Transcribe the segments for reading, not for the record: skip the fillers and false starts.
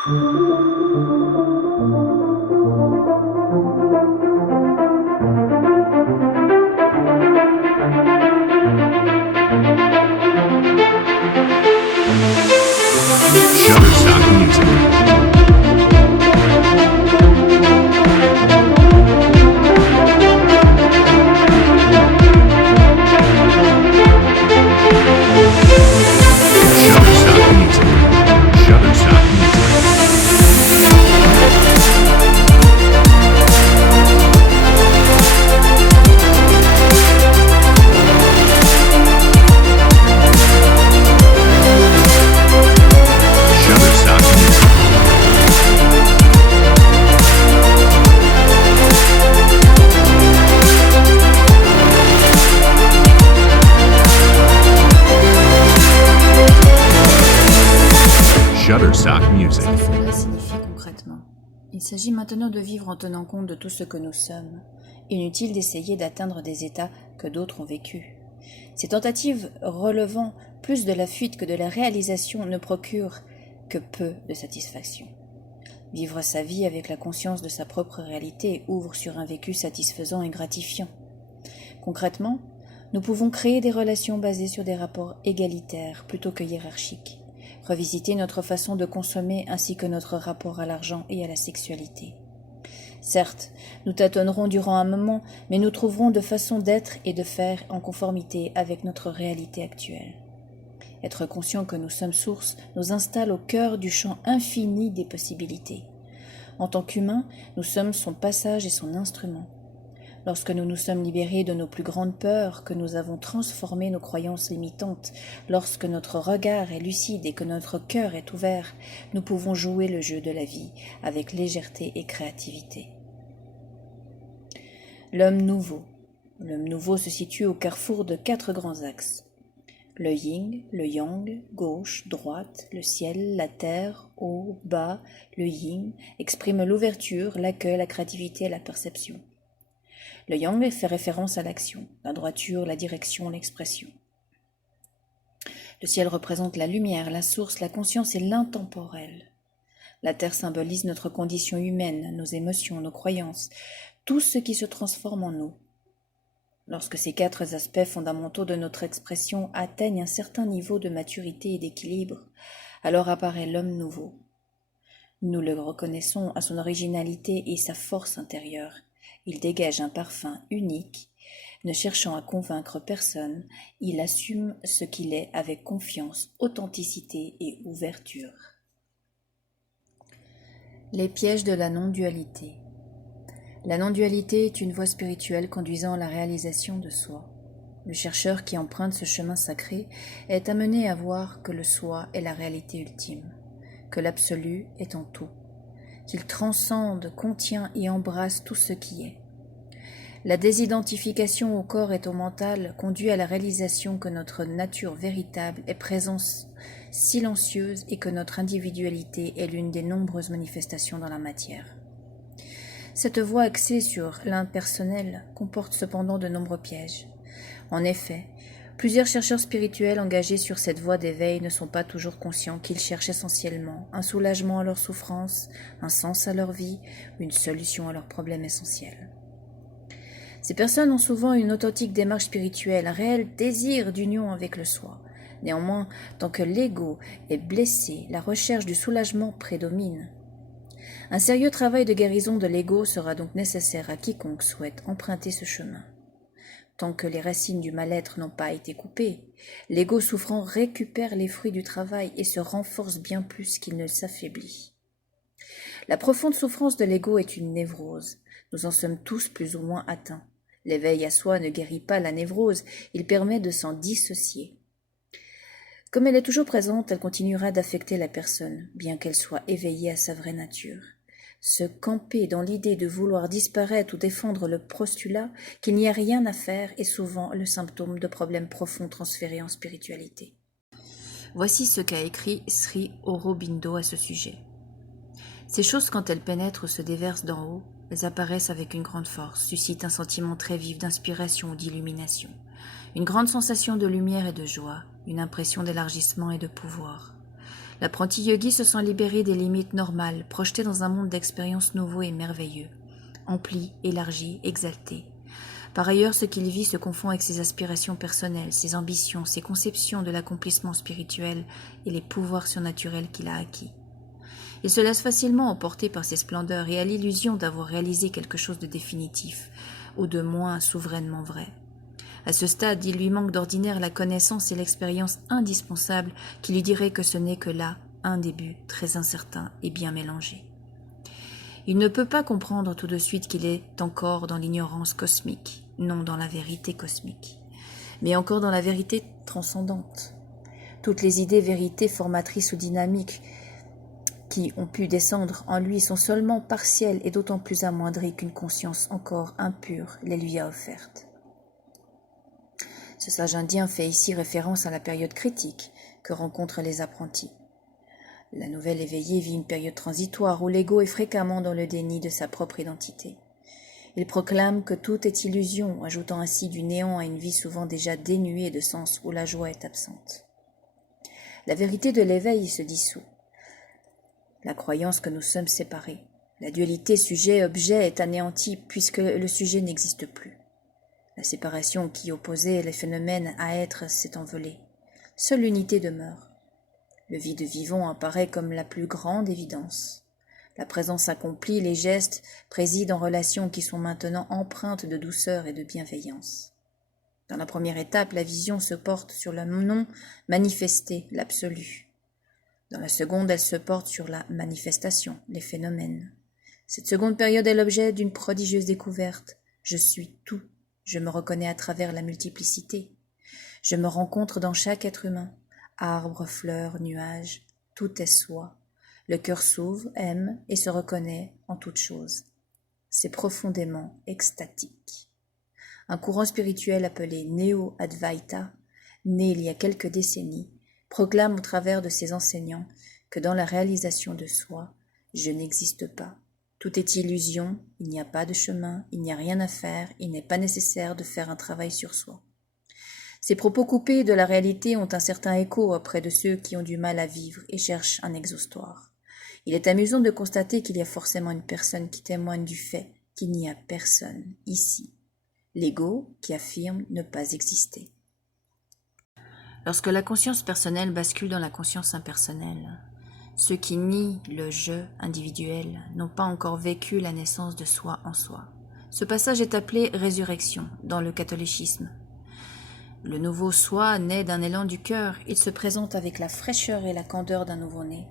Shutterstock Music. Shutterstock Music. Shutterstock Music. Shutterstock Music. Shutterstock Music. Qu'est-ce que cela signifie concrètement? Il s'agit maintenant de vivre en tenant compte de tout ce que nous sommes. Inutile d'essayer d'atteindre des états que d'autres ont vécus. Ces tentatives relevant plus de la fuite que de la réalisation ne procurent que peu de satisfaction. Vivre sa vie avec la conscience de sa propre réalité ouvre sur un vécu satisfaisant et gratifiant. Concrètement, nous pouvons créer des relations basées sur des rapports égalitaires plutôt que hiérarchiques, revisiter notre façon de consommer ainsi que notre rapport à l'argent et à la sexualité. Certes, nous tâtonnerons durant un moment, mais nous trouverons de façons d'être et de faire en conformité avec notre réalité actuelle. Être conscient que nous sommes source nous installe au cœur du champ infini des possibilités. En tant qu'humains, nous sommes son passage et son instrument. Lorsque nous nous sommes libérés de nos plus grandes peurs, que nous avons transformé nos croyances limitantes, lorsque notre regard est lucide et que notre cœur est ouvert, nous pouvons jouer le jeu de la vie avec légèreté et créativité. L'homme nouveau. L'homme nouveau se situe au carrefour de 4 grands axes. Le yin, le yang, gauche, droite, le ciel, la terre, haut, bas, le yin exprime l'ouverture, l'accueil, la créativité et la perception. Le yang fait référence à l'action, la droiture, la direction, l'expression. Le ciel représente la lumière, la source, la conscience et l'intemporel. La terre symbolise notre condition humaine, nos émotions, nos croyances, tout ce qui se transforme en nous. Lorsque ces 4 aspects fondamentaux de notre expression atteignent un certain niveau de maturité et d'équilibre, alors apparaît l'homme nouveau. Nous le reconnaissons à son originalité et sa force intérieure. Il dégage un parfum unique. Ne cherchant à convaincre personne, il assume ce qu'il est avec confiance, authenticité et ouverture. Les pièges de la non-dualité. La non-dualité est une voie spirituelle conduisant à la réalisation de soi. Le chercheur qui emprunte ce chemin sacré est amené à voir que le soi est la réalité ultime, que l'absolu est en tout, qu'il transcende, contient et embrasse tout ce qui est. La désidentification au corps et au mental conduit à la réalisation que notre nature véritable est présence silencieuse et que notre individualité est l'une des nombreuses manifestations dans la matière. Cette voie axée sur l'impersonnel comporte cependant de nombreux pièges. En effet, plusieurs chercheurs spirituels engagés sur cette voie d'éveil ne sont pas toujours conscients qu'ils cherchent essentiellement un soulagement à leurs souffrances, un sens à leur vie, une solution à leurs problèmes essentiels. Ces personnes ont souvent une authentique démarche spirituelle, un réel désir d'union avec le soi. Néanmoins, tant que l'ego est blessé, la recherche du soulagement prédomine. Un sérieux travail de guérison de l'ego sera donc nécessaire à quiconque souhaite emprunter ce chemin. Tant que les racines du mal-être n'ont pas été coupées, l'ego souffrant récupère les fruits du travail et se renforce bien plus qu'il ne s'affaiblit. La profonde souffrance de l'ego est une névrose. Nous en sommes tous plus ou moins atteints. L'éveil à soi ne guérit pas la névrose, il permet de s'en dissocier. Comme elle est toujours présente, elle continuera d'affecter la personne, bien qu'elle soit éveillée à sa vraie nature. Se camper dans l'idée de vouloir disparaître ou défendre le postulat qu'il n'y a rien à faire est souvent le symptôme de problèmes profonds transférés en spiritualité. Voici ce qu'a écrit Sri Aurobindo à ce sujet. Ces choses, quand elles pénètrent ou se déversent d'en haut, elles apparaissent avec une grande force, suscitent un sentiment très vif d'inspiration ou d'illumination, une grande sensation de lumière et de joie, une impression d'élargissement et de pouvoir. L'apprenti yogi se sent libéré des limites normales, projeté dans un monde d'expériences nouveaux et merveilleux, empli, élargi, exalté. Par ailleurs, ce qu'il vit se confond avec ses aspirations personnelles, ses ambitions, ses conceptions de l'accomplissement spirituel et les pouvoirs surnaturels qu'il a acquis. Il se laisse facilement emporter par ses splendeurs et a l'illusion d'avoir réalisé quelque chose de définitif ou de moins souverainement vrai. À ce stade, il lui manque d'ordinaire la connaissance et l'expérience indispensables qui lui diraient que ce n'est que là un début très incertain et bien mélangé. Il ne peut pas comprendre tout de suite qu'il est encore dans l'ignorance cosmique, non dans la vérité cosmique, mais encore dans la vérité transcendante. Toutes les idées, vérités formatrices ou dynamiques qui ont pu descendre en lui sont seulement partielles et d'autant plus amoindries qu'une conscience encore impure les lui a offertes. Ce sage indien fait ici référence à la période critique que rencontrent les apprentis. La nouvelle éveillée vit une période transitoire où l'ego est fréquemment dans le déni de sa propre identité. Il proclame que tout est illusion, ajoutant ainsi du néant à une vie souvent déjà dénuée de sens où la joie est absente. La vérité de l'éveil se dissout. La croyance que nous sommes séparés. La dualité sujet-objet est anéantie puisque le sujet n'existe plus. La séparation qui opposait les phénomènes à être s'est envolée. Seule l'unité demeure. Le vide vivant apparaît comme la plus grande évidence. La présence accomplie, les gestes président en relations qui sont maintenant empreintes de douceur et de bienveillance. Dans la première étape, la vision se porte sur le non manifesté, l'absolu. Dans la seconde, elle se porte sur la manifestation, les phénomènes. Cette seconde période est l'objet d'une prodigieuse découverte. Je suis tout. Je me reconnais à travers la multiplicité. Je me rencontre dans chaque être humain. Arbres, fleurs, nuages, tout est soi. Le cœur s'ouvre, aime et se reconnaît en toute chose. C'est profondément extatique. Un courant spirituel appelé Néo-Advaita, né il y a quelques décennies, proclame au travers de ses enseignants que dans la réalisation de soi, je n'existe pas. Tout est illusion, il n'y a pas de chemin, il n'y a rien à faire, il n'est pas nécessaire de faire un travail sur soi. Ces propos coupés de la réalité ont un certain écho auprès de ceux qui ont du mal à vivre et cherchent un exhaustoire. Il est amusant de constater qu'il y a forcément une personne qui témoigne du fait qu'il n'y a personne ici. L'ego qui affirme ne pas exister. Lorsque la conscience personnelle bascule dans la conscience impersonnelle, ceux qui nient le je individuel n'ont pas encore vécu la naissance de soi en soi. Ce passage est appelé résurrection dans le catholicisme. Le nouveau soi naît d'un élan du cœur, il se présente avec la fraîcheur et la candeur d'un nouveau-né.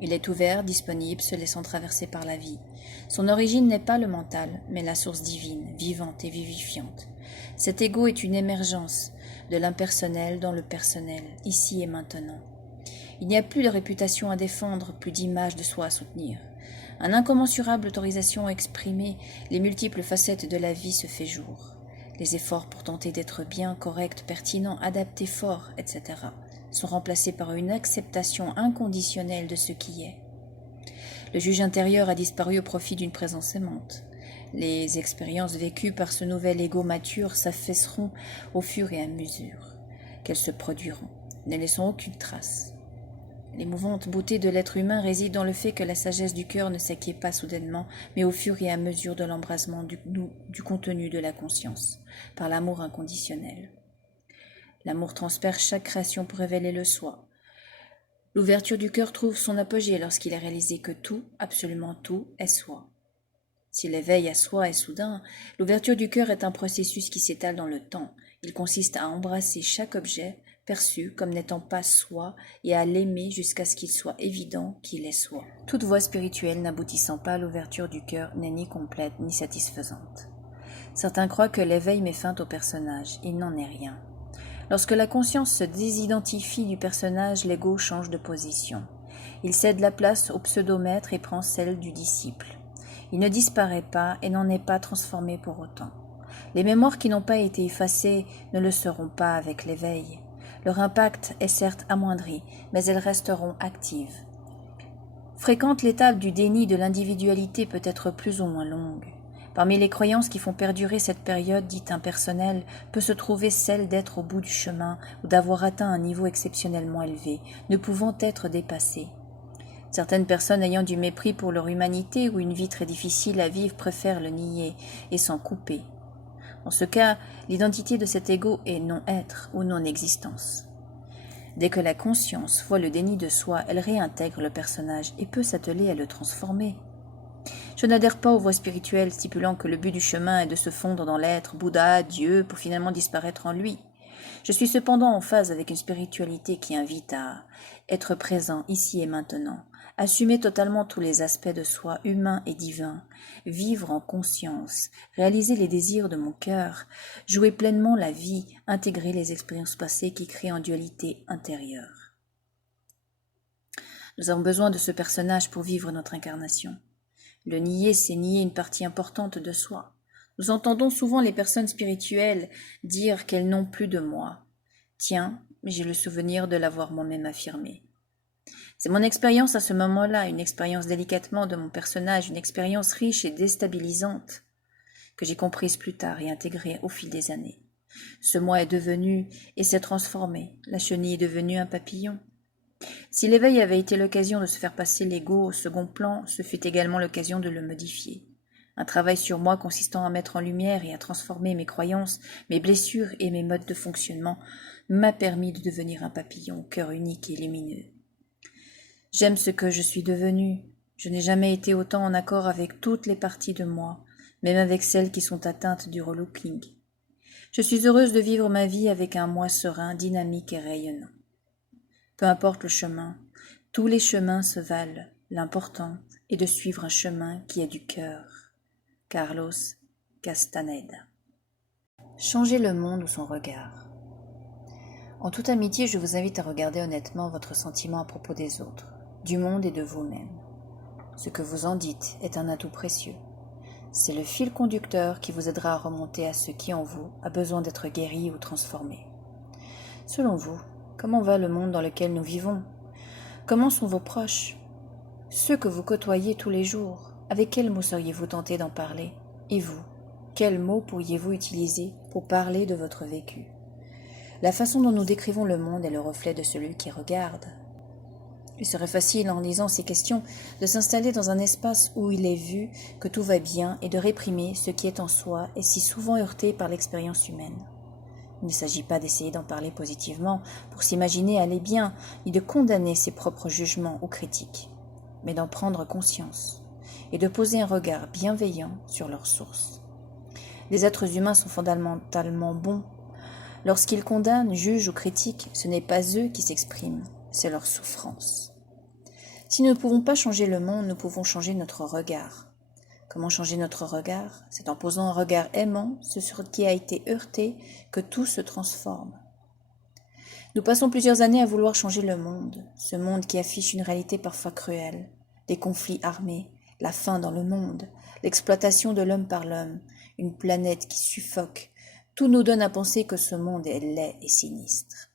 Il est ouvert, disponible, se laissant traverser par la vie. Son origine n'est pas le mental, mais la source divine, vivante et vivifiante. Cet ego est une émergence de l'impersonnel dans le personnel, ici et maintenant. Il n'y a plus de réputation à défendre, plus d'image de soi à soutenir. Un incommensurable autorisation à exprimer les multiples facettes de la vie se fait jour. Les efforts pour tenter d'être bien, correct, pertinent, adapté, fort, etc. sont remplacés par une acceptation inconditionnelle de ce qui est. Le juge intérieur a disparu au profit d'une présence aimante. Les expériences vécues par ce nouvel ego mature s'affaisseront au fur et à mesure qu'elles se produiront, ne laissant aucune trace. L'émouvante beauté de l'être humain réside dans le fait que la sagesse du cœur ne s'acquiert pas soudainement, mais au fur et à mesure de l'embrasement du contenu de la conscience, par l'amour inconditionnel. L'amour transperce chaque création pour révéler le soi. L'ouverture du cœur trouve son apogée lorsqu'il est réalisé que tout, absolument tout, est soi. Si l'éveil à soi est soudain, l'ouverture du cœur est un processus qui s'étale dans le temps. Il consiste à embrasser chaque objet perçu comme n'étant pas soi et à l'aimer jusqu'à ce qu'il soit évident qu'il est soi. Toute voie spirituelle n'aboutissant pas à l'ouverture du cœur n'est ni complète ni satisfaisante. Certains croient que l'éveil met fin au personnage. Il n'en est rien. Lorsque la conscience se désidentifie du personnage, l'ego change de position. Il cède la place au pseudomètre et prend celle du disciple. Il ne disparaît pas et n'en est pas transformé pour autant. Les mémoires qui n'ont pas été effacées ne le seront pas avec l'éveil. Leur impact est certes amoindri, mais elles resteront actives. Fréquente l'étape du déni de l'individualité peut être plus ou moins longue. Parmi les croyances qui font perdurer cette période dite impersonnelle peut se trouver celle d'être au bout du chemin ou d'avoir atteint un niveau exceptionnellement élevé, ne pouvant être dépassé. Certaines personnes ayant du mépris pour leur humanité ou une vie très difficile à vivre préfèrent le nier et s'en couper. En ce cas, l'identité de cet ego est non-être ou non-existence. Dès que la conscience voit le déni de soi, elle réintègre le personnage et peut s'atteler à le transformer. Je n'adhère pas aux voies spirituelles stipulant que le but du chemin est de se fondre dans l'être, Bouddha, Dieu, pour finalement disparaître en lui. Je suis cependant en phase avec une spiritualité qui invite à être présent ici et maintenant, assumer totalement tous les aspects de soi humain et divin, vivre en conscience, réaliser les désirs de mon cœur, jouer pleinement la vie, intégrer les expériences passées qui créent en dualité intérieure. Nous avons besoin de ce personnage pour vivre notre incarnation. Le nier, c'est nier une partie importante de soi. Nous entendons souvent les personnes spirituelles dire qu'elles n'ont plus de moi. Tiens, j'ai le souvenir de l'avoir moi-même affirmé. C'est mon expérience à ce moment-là, une expérience délicatement de mon personnage, une expérience riche et déstabilisante, que j'ai comprise plus tard et intégrée au fil des années. Ce moi est devenu et s'est transformé. La chenille est devenue un papillon. Si l'éveil avait été l'occasion de se faire passer l'ego au second plan, ce fut également l'occasion de le modifier. Un travail sur moi consistant à mettre en lumière et à transformer mes croyances, mes blessures et mes modes de fonctionnement m'a permis de devenir un papillon au cœur unique et lumineux. J'aime ce que je suis devenu. Je n'ai jamais été autant en accord avec toutes les parties de moi, même avec celles qui sont atteintes du relooking. Je suis heureuse de vivre ma vie avec un moi serein, dynamique et rayonnant. Peu importe le chemin, tous les chemins se valent. L'important est de suivre un chemin qui est du cœur. Carlos Castaneda. Changer le monde ou son regard. En toute amitié, je vous invite à regarder honnêtement votre sentiment à propos des autres, du monde et de vous-même. Ce que vous en dites est un atout précieux. C'est le fil conducteur qui vous aidera à remonter à ce qui en vous a besoin d'être guéri ou transformé. Selon vous, comment va le monde dans lequel nous vivons? Comment sont vos proches? Ceux que vous côtoyez tous les jours, avec quels mots seriez-vous tenté d'en parler? Et vous, quels mots pourriez-vous utiliser pour parler de votre vécu? La façon dont nous décrivons le monde est le reflet de celui qui regarde. Il serait facile, en lisant ces questions, de s'installer dans un espace où il est vu que tout va bien et de réprimer ce qui est en soi et si souvent heurté par l'expérience humaine. Il ne s'agit pas d'essayer d'en parler positivement pour s'imaginer aller bien, ni de condamner ses propres jugements ou critiques, mais d'en prendre conscience et de poser un regard bienveillant sur leurs sources. Les êtres humains sont fondamentalement bons. Lorsqu'ils condamnent, jugent ou critiquent, ce n'est pas eux qui s'expriment, c'est leur souffrance. Si nous ne pouvons pas changer le monde, nous pouvons changer notre regard. Comment changer notre regard? C'est en posant un regard aimant sur qui a été heurté que tout se transforme. Nous passons plusieurs années à vouloir changer le monde, ce monde qui affiche une réalité parfois cruelle, des conflits armés, la faim dans le monde, l'exploitation de l'homme par l'homme, une planète qui suffoque. Tout nous donne à penser que ce monde est laid et sinistre.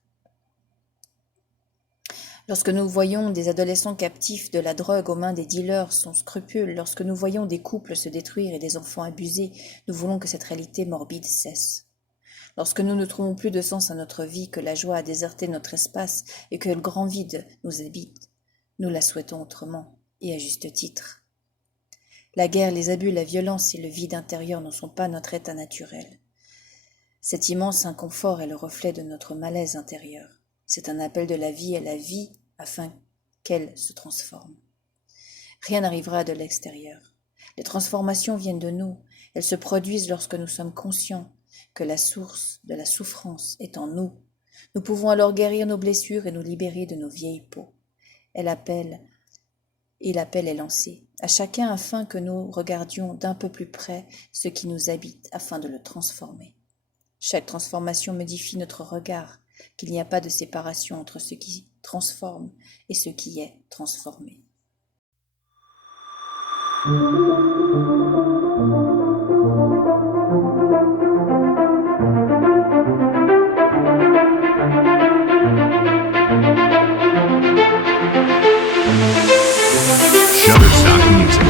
Lorsque nous voyons des adolescents captifs de la drogue aux mains des dealers sans scrupules, lorsque nous voyons des couples se détruire et des enfants abusés, nous voulons que cette réalité morbide cesse. Lorsque nous ne trouvons plus de sens à notre vie, que la joie a déserté notre espace et que le grand vide nous habite, nous la souhaitons autrement, et à juste titre. La guerre, les abus, la violence et le vide intérieur ne sont pas notre état naturel. Cet immense inconfort est le reflet de notre malaise intérieur. C'est un appel de la vie à la vie afin qu'elle se transforme. Rien n'arrivera de l'extérieur. Les transformations viennent de nous. Elles se produisent lorsque nous sommes conscients que la source de la souffrance est en nous. Nous pouvons alors guérir nos blessures et nous libérer de nos vieilles peaux. L'appel est lancé à chacun afin que nous regardions d'un peu plus près ce qui nous habite afin de le transformer. Chaque transformation modifie notre regard, qu'il n'y a pas de séparation entre ce qui transforme et ce qui est transformé. Shutterstock Music.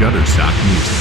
Shutterstock Music.